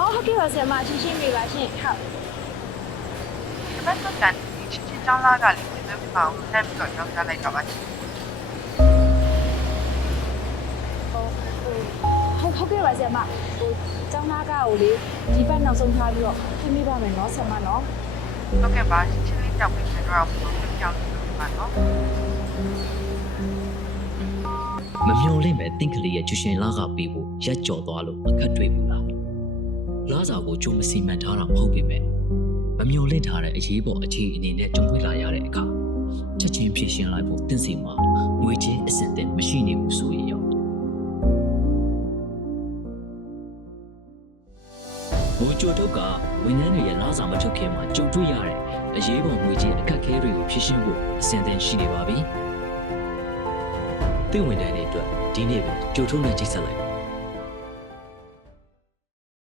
ဟုတ်ကဲ့ပါဆရာမရှင်းရှင်းပြပါရှင်ဟုတ် ဒီဘက်တော့ကန်ဒီချင်းချောင်းလာကလေးဒီဘက်မှာထပ်ပြီးတော့ကြောင်းကြားလိုက်တော့ပါရှင် ဟုတ်ကဲ့ပါဆရာမကျောင်းသားကကိုလေဒီဘက်နောက်ဆုံးထားပြီးတော့ခင်းမိပါမယ်နော်ဆရာမနော် ဟုတ်ကဲ့ပါချင်းလေးကြောက်ပြီးတော့ဘုံကြောင်းပြီးပါနော် မမျော်လင့်မဲ့တင့်ကလေးရဲ့ကျူရှင်လာကပေးဖို့ရက်ကြော်သွားလို့အခက်တွေ့ဘူးလားလာစာကိုကြုံမစီမံထားတာမဟုတ်ပေမဲ့မမျော်လင့်ထားတဲ့အရေးပေါ်အခြေအနေနဲ့ကြုံတွေ့လာရတဲ့အခါချက်ချင်းဖြေရှင်းလိုက်ဖို့တင့်စီမှာငွေချင်းအစစ်အသင့်မရှိနေဘူးဆိုရင်ရောဘူချိုထုတ်ကဝန်ထမ်းတွေရဲ့လာစာမထုတ်ခင်မှာကြုံတွေ့ရတဲ့အရေးပေါ်ငွေချင်းအခက်အခဲတွေကိုဖြေရှင်းဖို့အစဉ်အသင့်ရှိနေပါပြီ။တင့်ဝန်ထမ်းတွေအတွက်ဒီနေ့ပဲကြိုထုတ်နဲ့ချိတ်ဆက်လိုက်